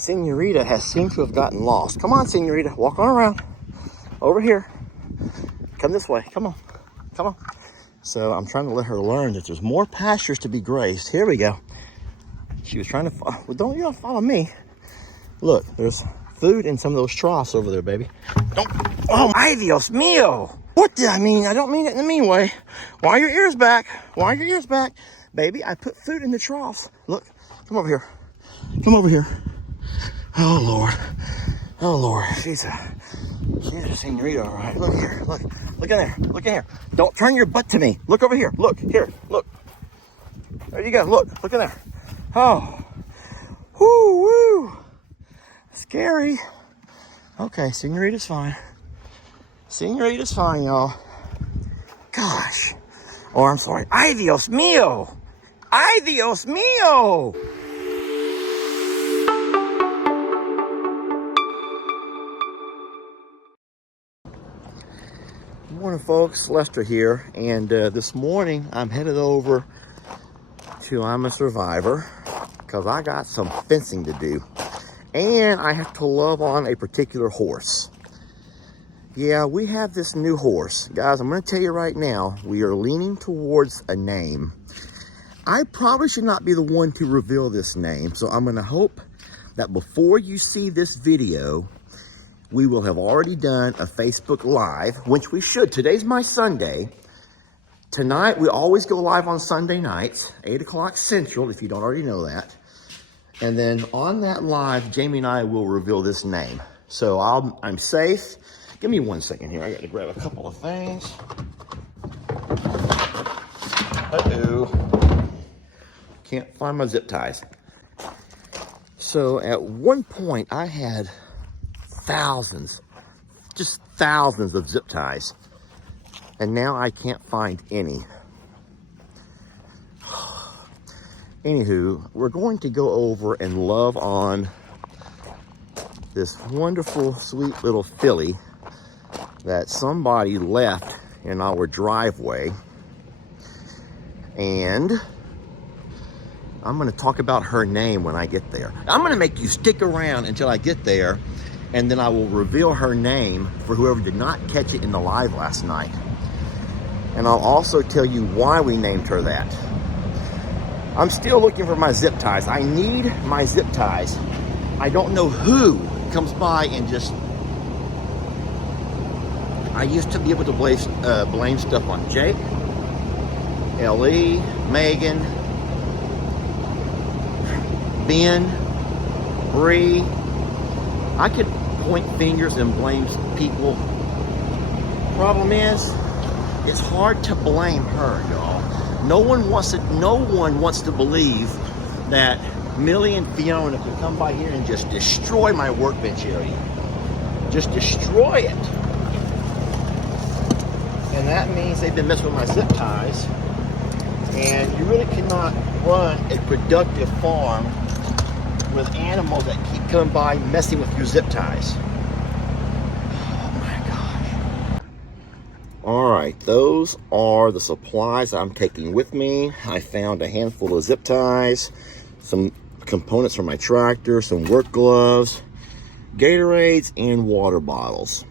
Senorita has seemed to have gotten lost. Come on, Senorita, walk on around. Over here. Come this way. Come on. Come on. So I'm trying to let her learn that there's more pastures to be grazed. Here we go. She was trying to follow. Well, don't you follow me. Look, there's food in some of those troughs over there, baby. Don't. Oh, ay Dios mío. What did I mean? I don't mean it in a mean way. Why are your ears back? Why are your ears back? Baby, I put food in the troughs. Look, come over here. Come over here. Oh, Lord. Oh, Lord. She's a senorita, all right. Look here. Look in there. Look in here. Don't turn your butt to me. Look over here. Look. Here. Look. There you go. Look in there. Oh. Woo, woo. Scary. Okay, senorita's fine. Senorita's fine, y'all. Gosh. Oh, I'm sorry. Ay, Dios mío. Ay, Dios mío. Good morning, folks. Lester here. And this morning, I'm headed over to I'm a Survivor because I got some fencing to do. And I have to love on a particular horse. Yeah, we have this new horse. Guys, I'm going to tell you right now, we are leaning towards a name. I probably should not be the one to reveal this name, so I'm going to hope that before you see this video, we will have already done a Facebook Live, which we should. Today's my Sunday. Tonight, we always go live on Sunday nights, 8 o'clock Central, if you don't already know that. And then on that live, Jamie and I will reveal this name. So I'm safe. Give me 1 second here. I got to grab a couple of things. Uh-oh. Can't find my zip ties. So at one point, I had thousands, just thousands of zip ties. And now I can't find any. Anywho, we're going to go over and love on this wonderful, sweet little filly that somebody left in our driveway. And I'm going to talk about her name when I get there. I'm going to make you stick around until I get there, and then I will reveal her name for whoever did not catch it in the live last night. And I'll also tell you why we named her that. I'm still looking for my zip ties. I need my zip ties. I don't know who comes by and just... I used to be able to blame stuff on Jake, L.E., Megan, Ben, Bree. I could point fingers and blame people. Problem is, it's hard to blame her, y'all. No one wants to believe that Millie and Fiona could come by here and just destroy my workbench area. Just destroy it. And that means they've been messing with my zip ties. And you really cannot run a productive farm with animals that keep coming by messing with your zip ties. Oh my gosh. All right, those are the supplies I'm taking with me. I found a handful of zip ties, some components for my tractor, some work gloves, Gatorades, and water bottles.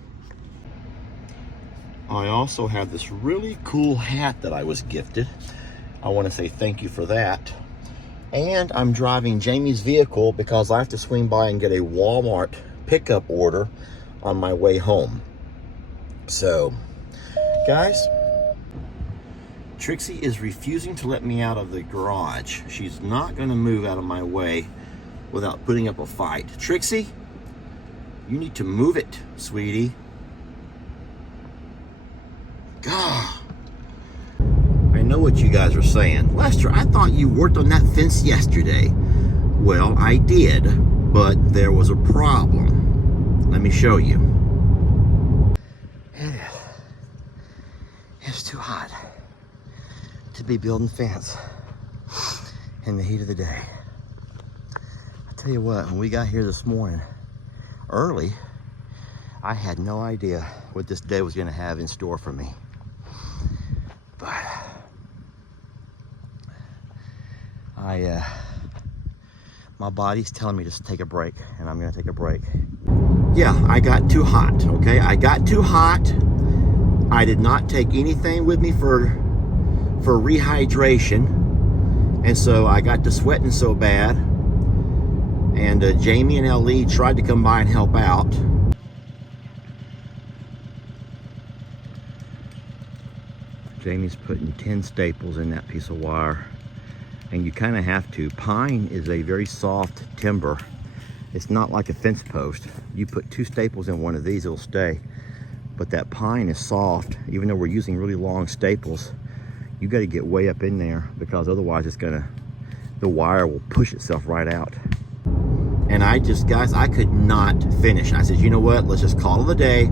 I also have this really cool hat that I was gifted. I want to say thank you for that. And I'm driving Jamie's vehicle because I have to swing by and get a Walmart pickup order on my way home. So, guys, Trixie is refusing to let me out of the garage. She's not going to move out of my way without putting up a fight. Trixie, you need to move it, sweetie. God, I know what you guys are saying. Lester, I thought you worked on that fence yesterday. Well, I did, but there was a problem. Let me show you. It is. It's too hot to be building fence in the heat of the day. I tell you what, when we got here this morning early, I had no idea what this day was going to have in store for me. But My body's telling me to take a break, and I'm gonna take a break. Yeah, I got too hot, okay? I got too hot. I did not take anything with me for rehydration. And so I got to sweating so bad. And Jamie and Ellie tried to come by and help out. Jamie's putting 10 staples in that piece of wire. And you kind of have to. Pine is a very soft timber. It's not like a fence post. You put 2 staples in one of these, it'll stay. But that pine is soft. Even though we're using really long staples, you got to get way up in there, because otherwise the wire will push itself right out. And guys, I could not finish. I said, you know what, let's just call it a day.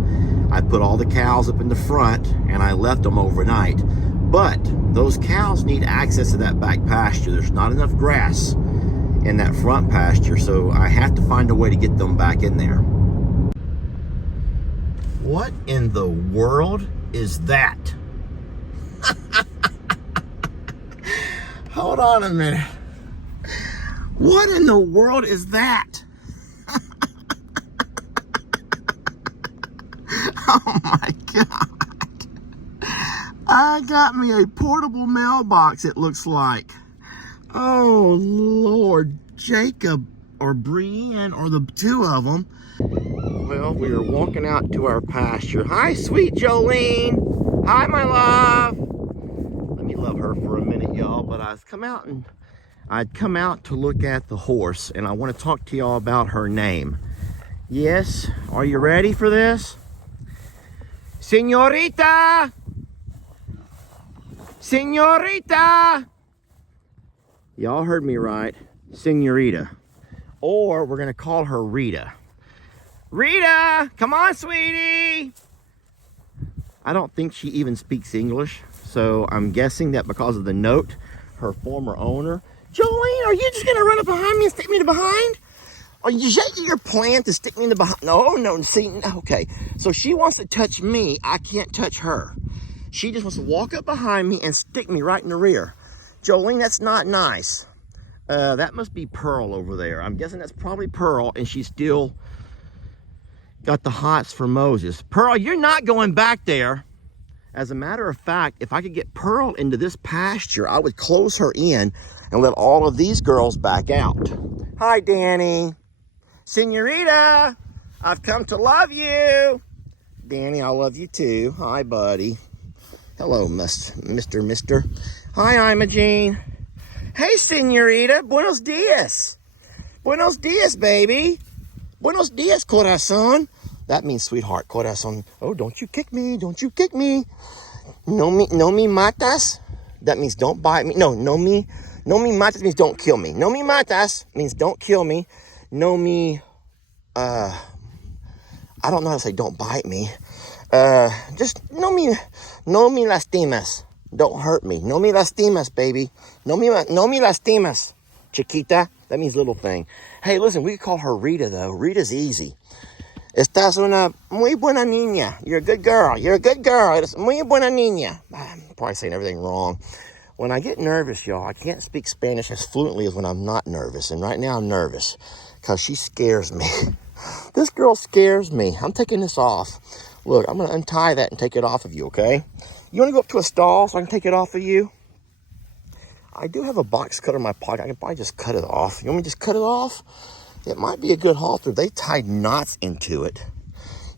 I put all the cows up in the front and I left them overnight. But those cows need access to that back pasture. There's not enough grass in that front pasture, so I have to find a way to get them back in there. What in the world is that? Hold on a minute. What in the world is that? Oh my God. I got me a portable mailbox, it looks like. Oh Lord, Jacob or Brienne or the 2 of them. Well, we are walking out to our pasture. Hi, sweet Jolene. Hi, my love. Let me love her for a minute, y'all. But I'd come out to look at the horse, and I want to talk to y'all about her name. Yes, are you ready for this? Señorita! Señorita! Y'all heard me right. Señorita. Or we're going to call her Rita. Rita! Come on, sweetie! I don't think she even speaks English, so I'm guessing that because of the note, her former owner... Jolene, are you just going to run up behind me and stick me in the behind? Is that your plan, to stick me in the behind? No, see, okay. So she wants to touch me. I can't touch her. She just wants to walk up behind me and stick me right in the rear. Jolene, that's not nice. That must be Pearl over there. I'm guessing that's probably Pearl, and she's still got the hots for Moses. Pearl, you're not going back there. As a matter of fact, if I could get Pearl into this pasture, I would close her in and let all of these girls back out. Hi, Danny. Señorita, I've come to love you. Danny, I love you too. Hi, buddy. Hello, Mister. Hi, Imogene. Hey, Señorita. Buenos dias. Buenos dias, baby. Buenos dias, corazón. That means sweetheart, corazón. Oh, don't you kick me. Don't you kick me. No me matas. That means don't bite me. No me matas means don't kill me. No me matas means don't kill me. No me, I don't know how to say don't bite me. Just no me lastimas. Don't hurt me. No me lastimas, baby. No me lastimas, chiquita. That means little thing. Hey, listen, we call her Rita, though. Rita's easy. Estás una muy buena niña. You're a good girl. You're a good girl. Eres muy buena niña. I'm probably saying everything wrong. When I get nervous, y'all, I can't speak Spanish as fluently as when I'm not nervous. And right now I'm nervous because she scares me. This girl scares me. I'm taking this off. Look, I'm going to untie that and take it off of you, okay? You want to go up to a stall so I can take it off of you? I do have a box cutter in my pocket. I can probably just cut it off. You want me to just cut it off? It might be a good halter. They tied knots into it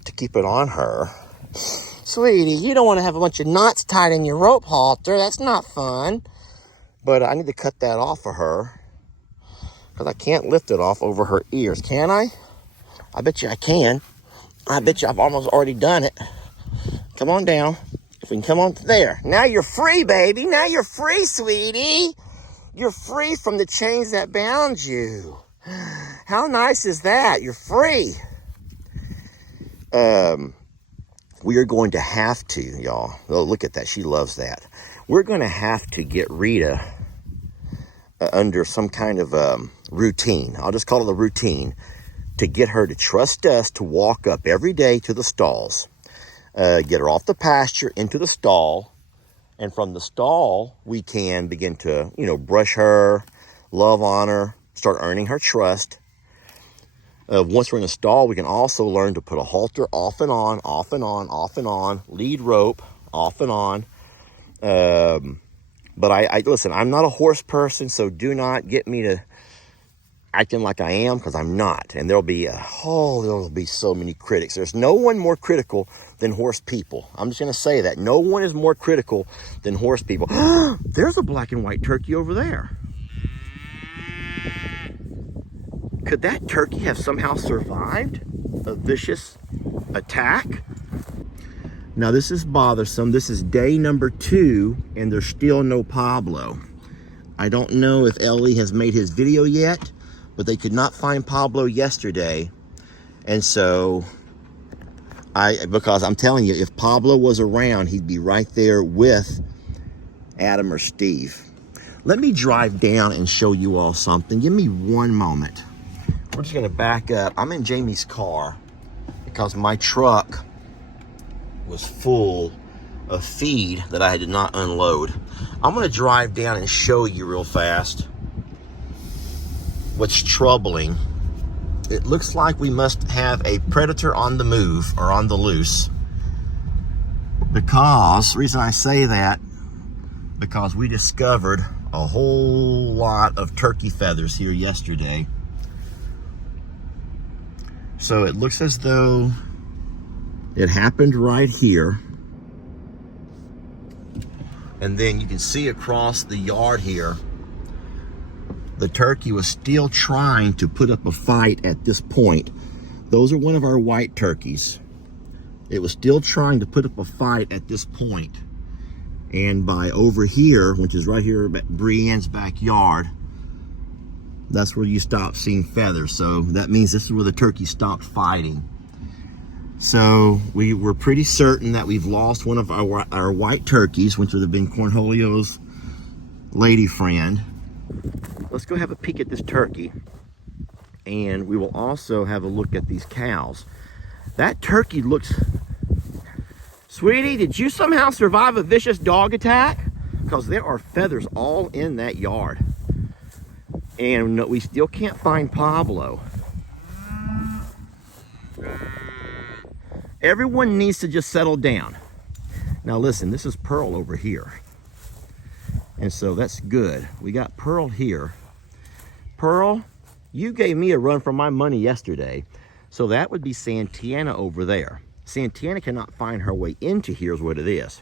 to keep it on her. Sweetie, you don't want to have a bunch of knots tied in your rope halter. That's not fun. But I need to cut that off of her because I can't lift it off over her ears. Can I? I bet you I can. I bet you I've almost already done it. Come on down. If we can come on to there. Now you're free, baby. Now you're free, sweetie. You're free from the chains that bound you. How nice is that? You're free. We are going to have to, y'all. Oh, look at that. She loves that. We're going to have to get Rita under some kind of routine. I'll just call it a routine to get her to trust us to walk up every day to the stalls. Get her off the pasture into the stall. And from the stall, we can begin to, brush her, love on her, start earning her trust. Once we're in the stall, we can also learn to put a halter off and on, off and on, off and on, lead rope, off and on. But I listen, I'm not a horse person, so do not get me to acting like I am, because I'm not. And there'll be so many critics. There's no one more critical than horse people. I'm just going to say that. No one is more critical than horse people. There's a black and white turkey over there. Could that turkey have somehow survived a vicious attack? Now, this is bothersome. This is day number 2, and there's still no Pablo. I don't know if Ellie has made his video yet, but they could not find Pablo yesterday. And so, because I'm telling you, if Pablo was around, he'd be right there with Adam or Steve. Let me drive down and show you all something. Give me one moment. We're just gonna back up. I'm in Jamie's car because my truck was full of feed that I did not unload. I'm gonna drive down and show you real fast what's troubling. It looks like we must have a predator on the move or on the loose, because the reason I say that, because we discovered a whole lot of turkey feathers here yesterday. So it looks as though it happened right here. And then you can see across the yard here, the turkey was still trying to put up a fight at this point. Those are one of our white turkeys. It was still trying to put up a fight at this point. And by over here, which is right here at Brienne's backyard, that's where you stop seeing feathers. So that means this is where the turkey stopped fighting. So we were pretty certain that we've lost one of our white turkeys, which would have been Cornholio's lady friend. Let's go have a peek at this turkey. And we will also have a look at these cows. That turkey looks... Sweetie, did you somehow survive a vicious dog attack? Because there are feathers all in that yard. And we still can't find Pablo. Everyone needs to just settle down. Now listen, this is Pearl over here. And so that's good. We got Pearl here. Pearl, you gave me a run for my money yesterday. So that would be Santana over there. Santana cannot find her way into here's what it is.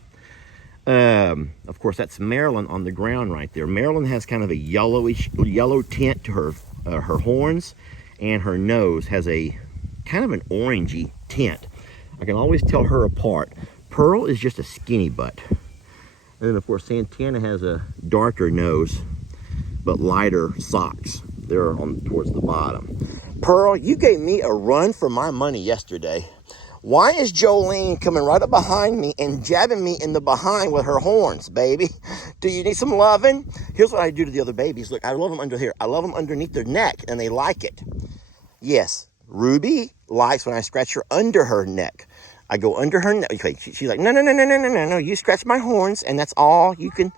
Of course, that's Marilyn on the ground right there. Marilyn has kind of a yellow tint to her horns, and her nose has a kind of an orangey tint. I can always tell her apart. Pearl is just a skinny butt. And then, of course, Santana has a darker nose, but lighter socks. They're on towards the bottom. Pearl, you gave me a run for my money yesterday. Why is Jolene coming right up behind me and jabbing me in the behind with her horns, baby? Do you need some loving? Here's what I do to the other babies. Look, I love them under here. I love them underneath their neck, and they like it. Yes, Ruby likes when I scratch her under her neck. I go under her neck. Okay, she's like, no. You scratch my horns, and that's all you can.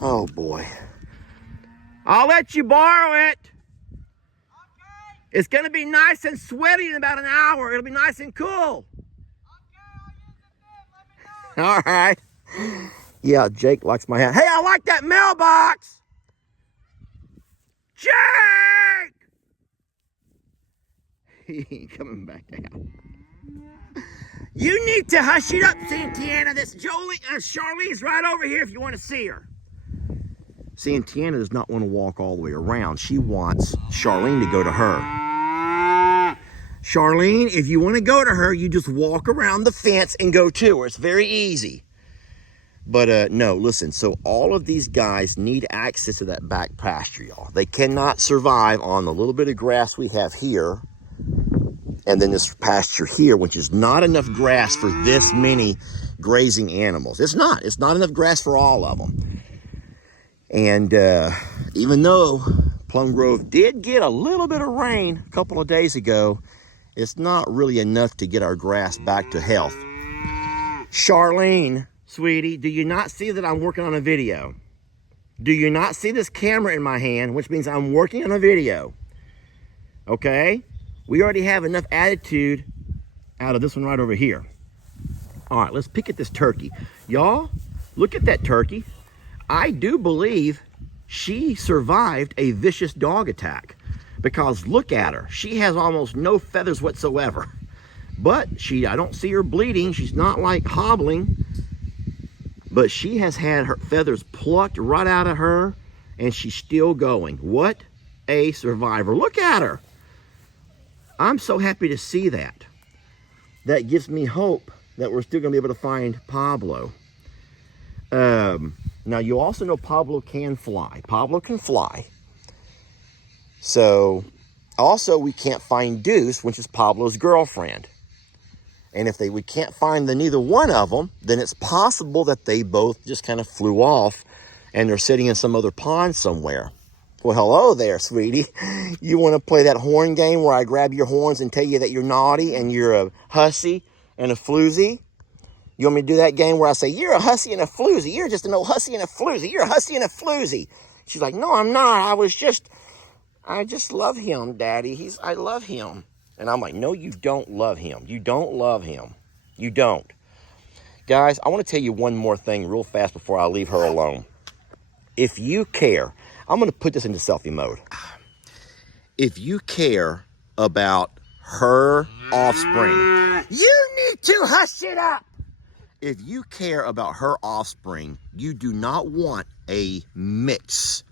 Oh, boy. I'll let you borrow it. It's going to be nice and sweaty in about an hour. It'll be nice and cool. Okay, I'll use the bin. Let me know. All right. Yeah, Jake likes my hat. Hey, I like that mailbox. Jake! He ain't coming back down. You need to hush it up, Santana. This Charlene's right over here if you want to see her. Santana does not want to walk all the way around. She wants Charlene to go to her. Charlene, if you want to go to her, you just walk around the fence and go to her. It's very easy. But no, listen, so all of these guys need access to that back pasture, y'all. They cannot survive on the little bit of grass we have here and then this pasture here, which is not enough grass for this many grazing animals. It's not enough grass for all of them. And even though Plum Grove did get a little bit of rain a couple of days ago, it's not really enough to get our grass back to health. Charlene, sweetie, do you not see that I'm working on a video? Do you not see this camera in my hand, which means I'm working on a video? Okay? We already have enough attitude out of this one right over here. All right, let's peek at this turkey. Y'all, look at that turkey. I do believe she survived a vicious dog attack, because look at her. She has almost no feathers whatsoever. But I don't see her bleeding. She's not like hobbling. But she has had her feathers plucked right out of her, and she's still going. What a survivor. Look at her. I'm so happy to see that. That gives me hope that we're still going to be able to find Pablo. Now, you also know Pablo can fly. Pablo can fly. So, also, we can't find Deuce, which is Pablo's girlfriend. And if we can't find neither one of them, then it's possible that they both just kind of flew off and they're sitting in some other pond somewhere. Well, hello there, sweetie. You want to play that horn game where I grab your horns and tell you that you're naughty and you're a hussy and a floozy? You want me to do that game where I say, you're a hussy and a floozy. You're just an old hussy and a floozy. You're a hussy and a floozy. She's like, no, I'm not. I just love him, Daddy. I love him. And I'm like, no, you don't love him. You don't love him. You don't. Guys, I want to tell you one more thing real fast before I leave her alone. If you care, I'm going to put this into selfie mode. If you care about her offspring, you need to hush it up. If you care about her offspring, you do not want a mix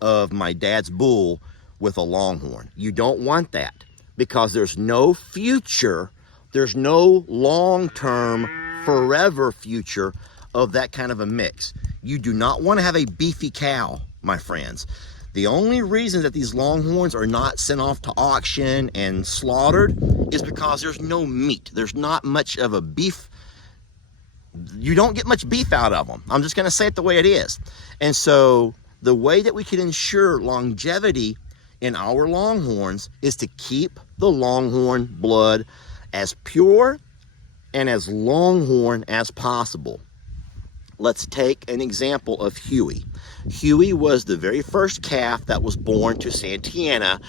of my dad's bull with a longhorn. You don't want that, because there's no future, there's no long-term, forever future of that kind of a mix. You do not want to have a beefy cow, my friends. The only reason that these longhorns are not sent off to auction and slaughtered is because there's no meat. There's not much of a beef. You don't get much beef out of them. I'm just going to say it the way it is. And so the way that we can ensure longevity in our longhorns is to keep the longhorn blood as pure and as longhorn as possible. Let's take an example of Huey. Huey was the very first calf that was born to Santana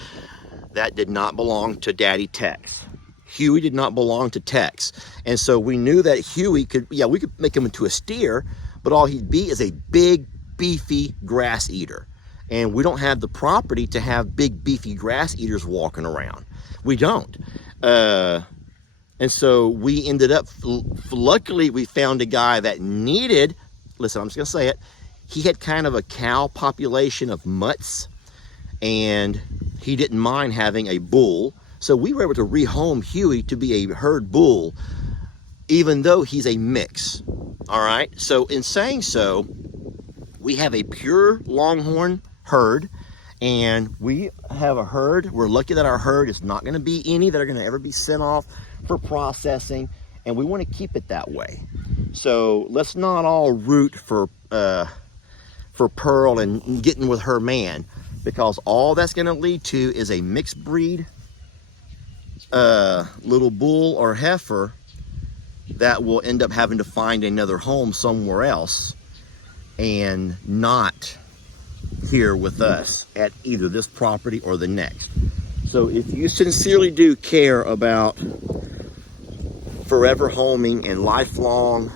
that did not belong to Daddy Tex. Huey did not belong to Tex. And so we knew that Huey we could make him into a steer, but all he'd be is a big, beefy grass eater. And we don't have the property to have big, beefy grass eaters walking around. We don't. And so we ended up, luckily we found a guy that needed, listen, I'm just gonna say it, he had kind of a cow population of mutts, and he didn't mind having a bull. So we were able to rehome Huey to be a herd bull, even though he's a mix, all right? So in saying so, we have a pure longhorn herd, and we have a herd. We're lucky that our herd is not gonna be any that are gonna ever be sent off for processing, and we wanna keep it that way. So let's not all root for Pearl and getting with her man, because all that's gonna lead to is a mixed breed little bull or heifer that will end up having to find another home somewhere else and not here with us at either this property or the next. So if you sincerely do care about forever homing and lifelong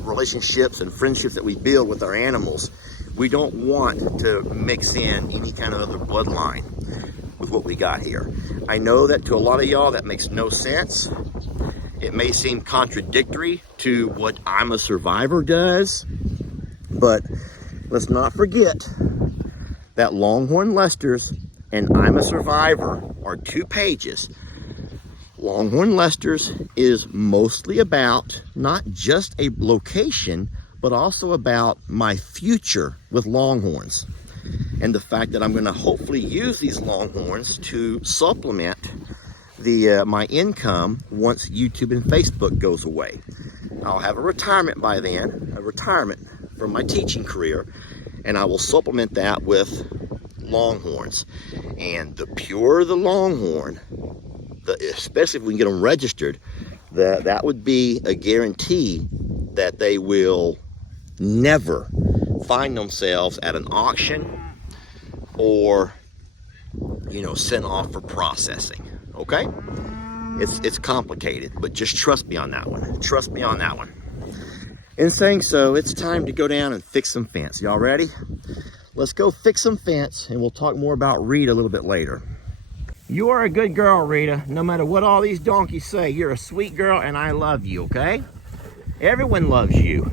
relationships and friendships that we build with our animals, we don't want to mix in any kind of other bloodline with what we got here. I know that to a lot of y'all that makes no sense. It may seem contradictory to what I'm a Survivor does, but let's not forget that Longhorn Lester's and I'm a Survivor are 2 pages. Longhorn Lester's is mostly about not just a location, but also about my future with Longhorns, and the fact that I'm going to hopefully use these Longhorns to supplement my income once YouTube and Facebook goes away. I'll have a retirement by then, a retirement from my teaching career, and I will supplement that with Longhorns. And the purer the Longhorn, especially if we can get them registered, that would be a guarantee that they will never find themselves at an auction or, you know, sent off for processing, okay? It's complicated, but just trust me on that one. Trust me on that one. In saying so, it's time to go down and fix some fence. Y'all ready? Let's go fix some fence, and we'll talk more about Rita a little bit later. You are a good girl, Rita. No matter what all these donkeys say, you're a sweet girl, and I love you, okay? Everyone loves you.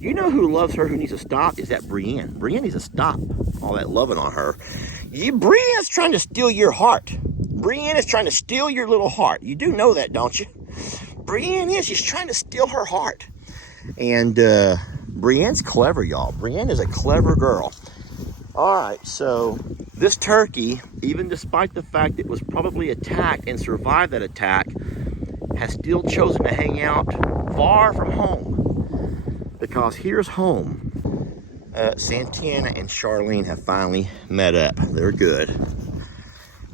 You know who loves her, who needs to stop, is that Brienne. Brienne needs to stop all that loving on her. Brienne's trying to steal your heart. Brienne is trying to steal your little heart. You do know that, don't you? Brienne is. She's trying to steal her heart. And Brienne's clever, y'all. Brienne is a clever girl. All right, so this turkey, even despite the fact it was probably attacked and survived that attack, has still chosen to hang out far from home. Because here's home. Santana and Charlene have finally met up. They're good.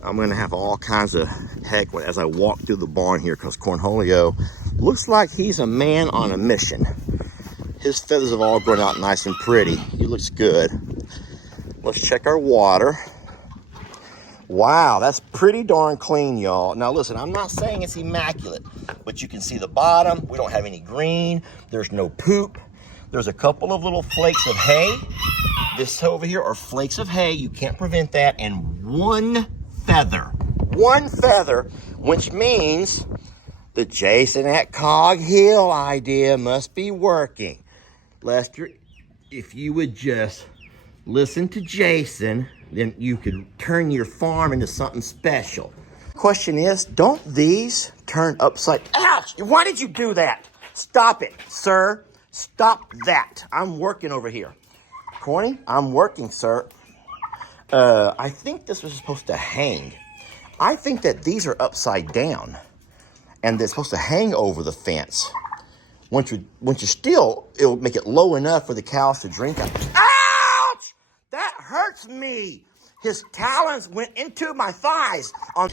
I'm gonna have all kinds of heck as I walk through the barn here, because Cornholio looks like he's a man on a mission. His feathers have all grown out nice and pretty. He looks good. Let's check our water. Wow, that's pretty darn clean, y'all. Now listen, I'm not saying it's immaculate, but you can see the bottom. We don't have any green. There's no poop. There's a couple of little flakes of hay. This over here are flakes of hay. You can't prevent that. And one feather, which means the Jason at Cog Hill idea must be working. Lester, if you would just listen to Jason, then you could turn your farm into something special. Question is, don't these turn upside? Ouch! Why did you do that? Stop it, sir. Stop that. I'm working over here. Corny, I'm working, sir. I think this was supposed to hang. I think that these are upside down, and they're supposed to hang over the fence. Once you still, it'll make it low enough for the cows to drink out. Ouch! That hurts me. His talons went into my thighs. All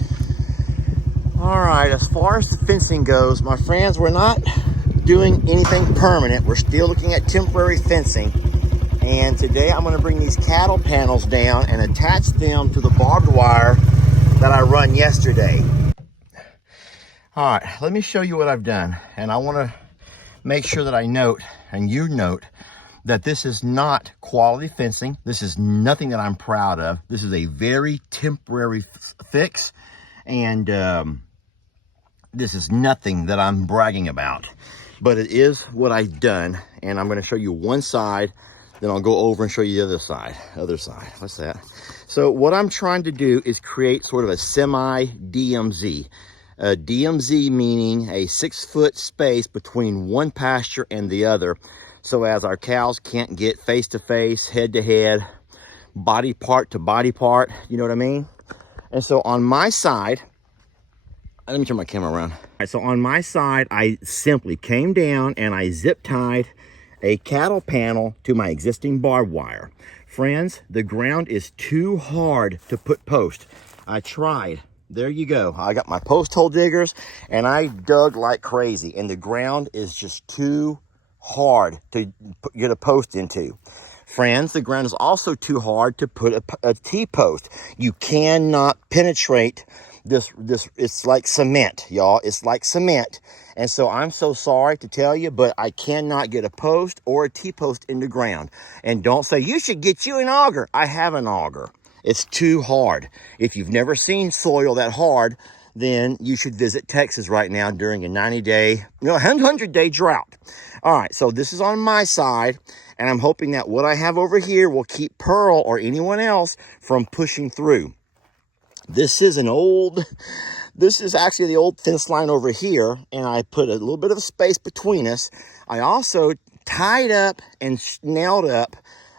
right, as far as the fencing goes, my friends, we're not doing anything permanent. We're still looking at temporary fencing. And today I'm gonna bring these cattle panels down and attach them to the barbed wire that I run yesterday. All right, let me show you what I've done. And I wanna make sure that I note, and you note, that this is not quality fencing. This is nothing that I'm proud of. This is a very temporary fix. And this is nothing that I'm bragging about. But it is what I've done. And I'm gonna show you one side, then I'll go over and show you the other side. What's that? So what I'm trying to do is create sort of a semi-DMZ. DMZ meaning a 6-foot space between one pasture and the other, so as our cows can't get face to face, head to head, body part to body part, you know what I mean? And so on my side, let me turn my camera around. All right, so on my side, I simply came down and I zip tied a cattle panel to my existing barbed wire. Friends, the ground is too hard to put post. I tried. There you go. I got my post hole diggers and I dug like crazy, and the ground is just too hard to get a post into. Friends, the ground is also too hard to put a T-post. You cannot penetrate this. It's like cement, y'all. It's like cement. And so I'm so sorry to tell you, but I cannot get a post or a T-post in the ground. And don't say, you should get you an auger. I have an auger. It's too hard. If you've never seen soil that hard, then you should visit Texas right now during a 100-day drought. All right, so this is on my side, and I'm hoping that what I have over here will keep Pearl or anyone else from pushing through. This is actually the old fence line over here, and I put a little bit of a space between us. I also tied up and nailed up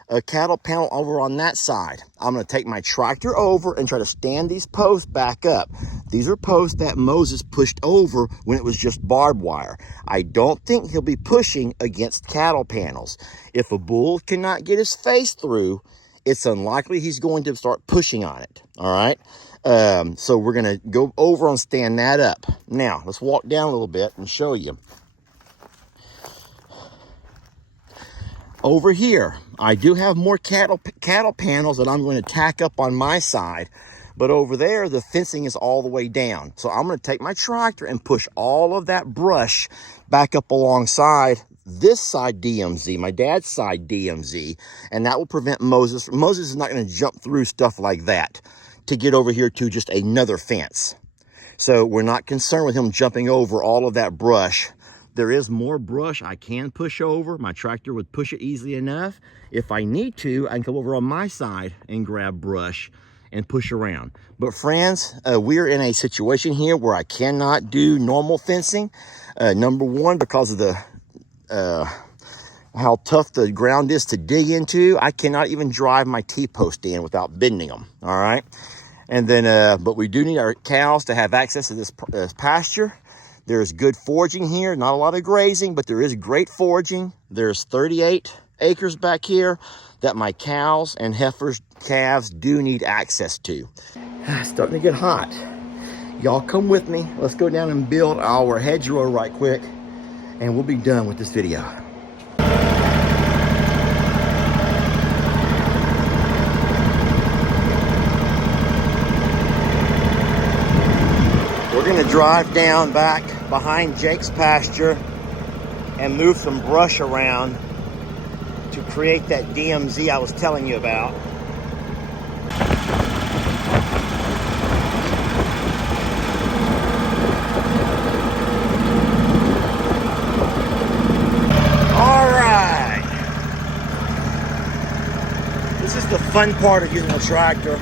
a cattle panel over on that side. I'm going to take my tractor over and try to stand these posts back up. These are posts that Moses pushed over when it was just barbed wire. I don't think he'll be pushing against cattle panels. If a bull cannot get his face through, it's unlikely he's going to start pushing on it. All right. So we're going to go over and stand that up. Now, let's walk down a little bit and show you. Over here, I do have more cattle panels that I'm going to tack up on my side. But over there, the fencing is all the way down. So I'm going to take my tractor and push all of that brush back up alongside this side DMZ, my dad's side DMZ, and that will prevent Moses. Moses is not going to jump through stuff like that to get over here to just another fence. So we're not concerned with him jumping over all of that brush. There is more brush I can push over. My tractor would push it easily enough. If I need to, I can come over on my side and grab brush and push around. But friends, we're in a situation here where I cannot do normal fencing. Number one, because of the how tough the ground is to dig into. I cannot even drive my T-post in without bending them, all right? And then, but we do need our cows to have access to this pasture. There's good foraging here, not a lot of grazing, but there is great foraging. There's 38 acres back here that my cows and heifers, calves do need access to. It's starting to get hot. Y'all come with me. Let's go down and build our hedgerow right quick, and we'll be done with this video. We're gonna drive down back behind Jake's pasture and move some brush around to create that DMZ I was telling you about. All right. This is the fun part of using a tractor.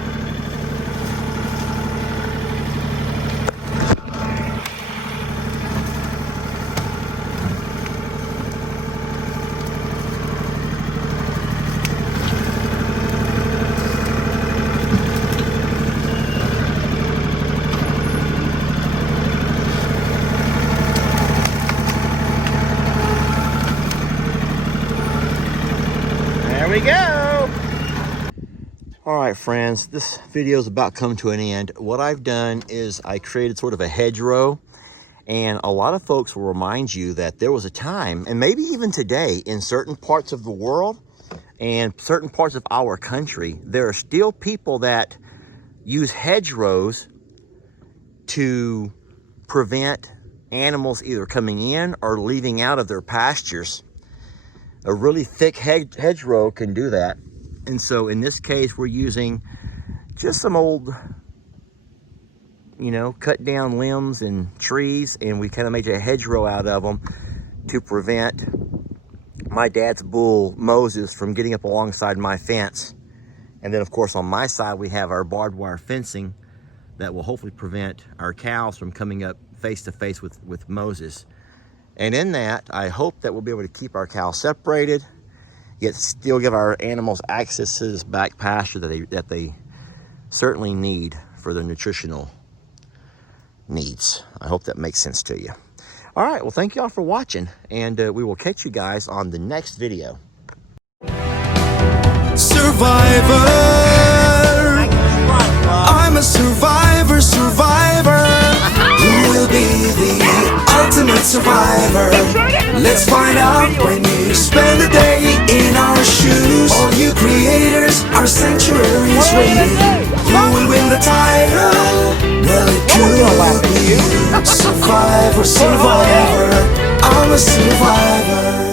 There we go. All right, friends, this video is about come to an end. What I've done is I created sort of a hedgerow, and a lot of folks will remind you that there was a time, and maybe even today, in certain parts of the world and certain parts of our country, there are still people that use hedgerows to prevent animals either coming in or leaving out of their pastures. A really thick hedgerow can do that. And so in this case, we're using just some old, cut down limbs and trees, and we kind of made a hedgerow out of them to prevent my dad's bull, Moses, from getting up alongside my fence. And then of course on my side, we have our barbed wire fencing that will hopefully prevent our cows from coming up face to face with Moses. And in that, I hope that we'll be able to keep our cows separated, yet still give our animals access to this back pasture that they certainly need for their nutritional needs. I hope that makes sense to you. All right, well, thank you all for watching, and we will catch you guys on the next video. Survivor, I'm a survivor, Who will be the ultimate survivor? Let's find out when you spend the day in our shoes. All you creators, our sanctuaries waiting. Who will win the title? Well, it could be you. Survivor, I'm a survivor.